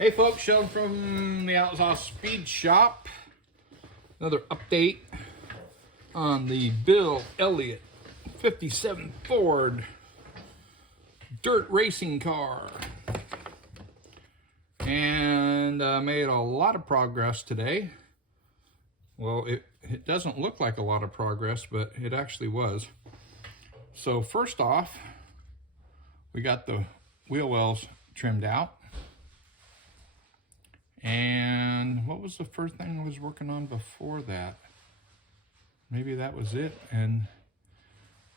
Hey folks, Sheldon from the Outlaw Speed Shop. Another update on the Bill Elliott 57 Ford dirt racing car. And made a lot of progress today. Well, it doesn't look like a lot of progress, but it actually was. So first off, we got the wheel wells trimmed out. And what was the first thing I was working on before that? Maybe that was it. And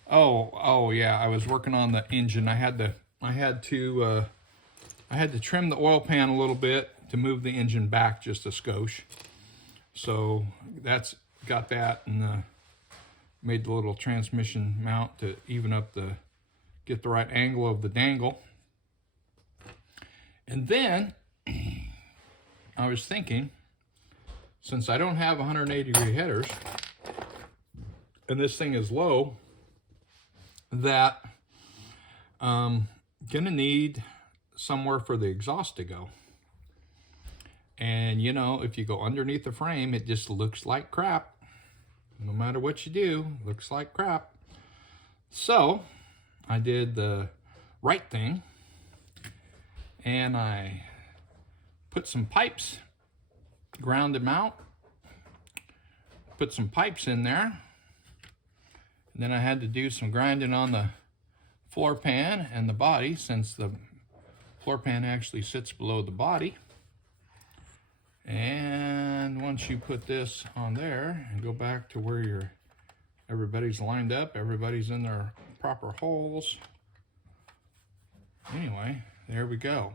oh yeah, I was working on the engine. I had to trim the oil pan a little bit to move the engine back just a skosh. So that's got that, and made the little transmission mount to even up get the right angle of the dangle. And then I was thinking, since I don't have 180-degree headers, and this thing is low, that I'm gonna need somewhere for the exhaust to go. And you know, if you go underneath the frame, it just looks like crap. No matter what you do, it looks like crap. So I did the right thing, and I put some pipes, ground them out, put some pipes in there. And then I had to do some grinding on the floor pan and the body, since the floor pan actually sits below the body. And once you put this on there and go back to where everybody's lined up, everybody's in their proper holes. Anyway, there we go.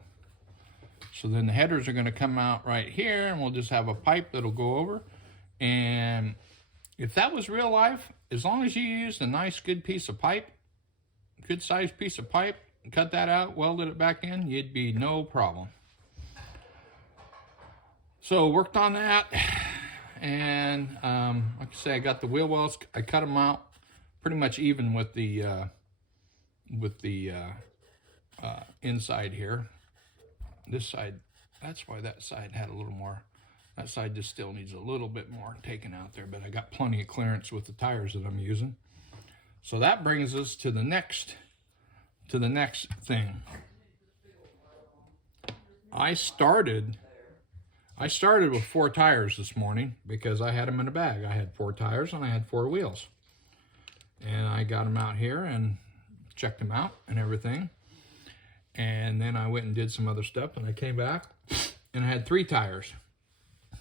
So then the headers are going to come out right here, and we'll just have a pipe that'll go over. And if that was real life, as long as you used a nice, good piece of pipe, good sized piece of pipe, cut that out, welded it back in, you'd be no problem. So worked on that, and like I say, I got the wheel wells. I cut them out pretty much even with the inside here. This side, that's why that side had a little more. That side just still needs a little bit more taken out there, but I got plenty of clearance with the tires that I'm using. So that brings us to the next thing. I started with 4 tires this morning because I had them in a bag. I had 4 tires and I had 4 wheels. And I got them out here and checked them out and everything. And then I went and did some other stuff, and I came back and I had 3 tires.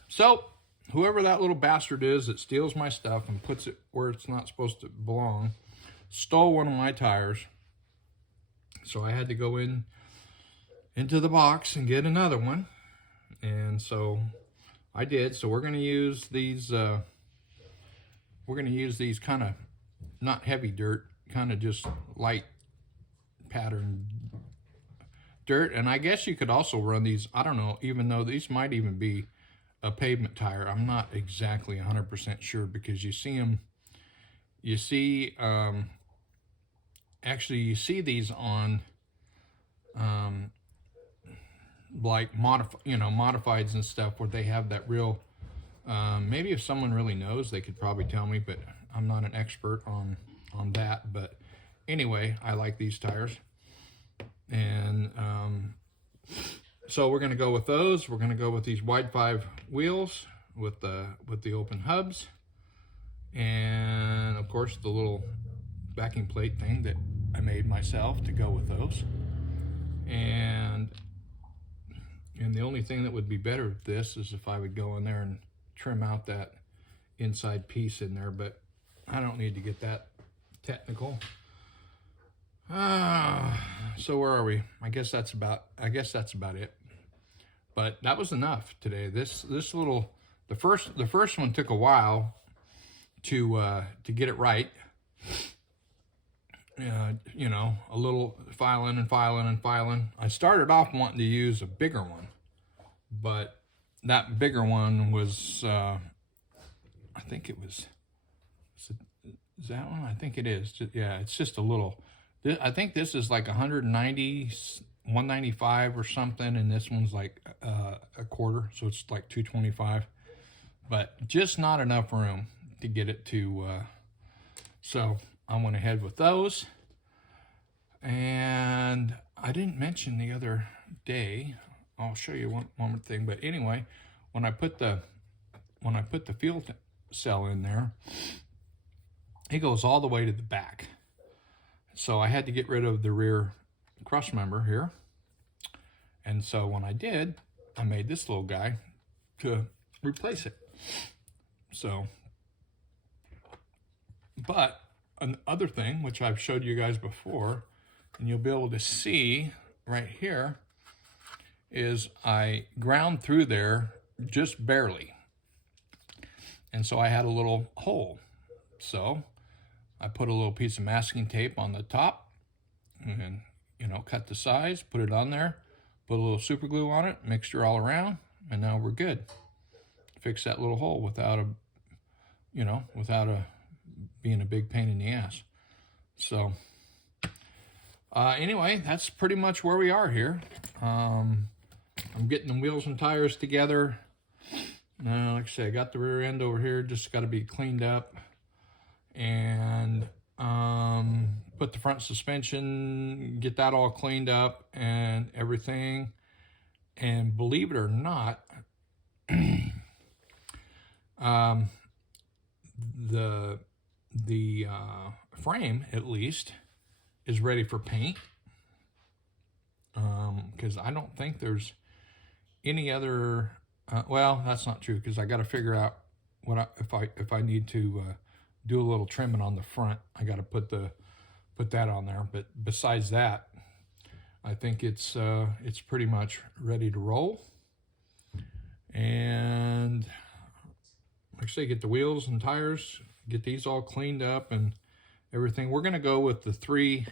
So whoever that little bastard is that steals my stuff and puts it where it's not supposed to belong, stole one of my tires. So I had to go into the box and get another one. And so I did. So we're going to use these kind of not heavy dirt, kind of just light pattern dirt. And I guess you could also run these, I don't know, even though these might even be a pavement tire. I'm not exactly 100% sure, because you see them, actually you see these on like modifieds and stuff, where they have that real, maybe if someone really knows, they could probably tell me, but I'm not an expert on that. But anyway, I like these tires. And so we're going to go with those. We're going to go with these wide 5 wheels with the open hubs, and of course the little backing plate thing that I made myself to go with those. And the only thing that would be better with this is if I would go in there and trim out that inside piece in there, but I don't need to get that technical. So where are we? I guess that's about it. But that was enough today. The first one took a while to get it right. You know, a little filing and filing and filing. I started off wanting to use a bigger one, but that bigger one was, I think it was, is that one? I think it is. Yeah, it's just a little. I think this is like 190 195 or something, and this one's like a quarter, so it's like 225. But just not enough room to get it to. So I went ahead with those. And I didn't mention the other day. I'll show you one more thing. But anyway, when I put the fuel cell in there, it goes all the way to the back. So I had to get rid of the rear cross member here. And so when I did, I made this little guy to replace it. So, but another thing, which I've showed you guys before, and you'll be able to see right here, is I ground through there just barely. And so I had a little hole. So I put a little piece of masking tape on the top and, you know, cut the size, put it on there, put a little super glue on it, mixture all around, and now we're good. Fix that little hole without a, you know, being a big pain in the ass. So anyway, that's pretty much where we are here. I'm getting the wheels and tires together. Like I said, I got the rear end over here, just got to be cleaned up. And put the front suspension, get that all cleaned up and everything. And believe it or not, the frame, at least, is ready for paint. Because I don't think there's any other, well, that's not true, because I got to figure out what if I need to do a little trimming on the front. I got to put that on there. But besides that, I think it's pretty much ready to roll. And like I say, get the wheels and tires, get these all cleaned up and everything. We're gonna go with the three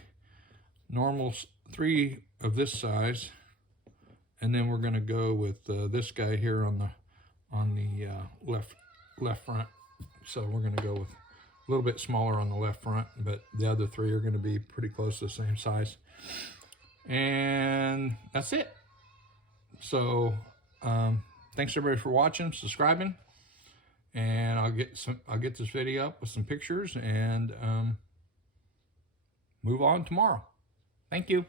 of this size, and then we're gonna go with this guy here on the left front. So we're gonna go with a little bit smaller on the left front, but the other three are gonna be pretty close to the same size. And that's it. So thanks everybody for watching, subscribing, and I'll get this video up with some pictures and move on tomorrow. Thank you.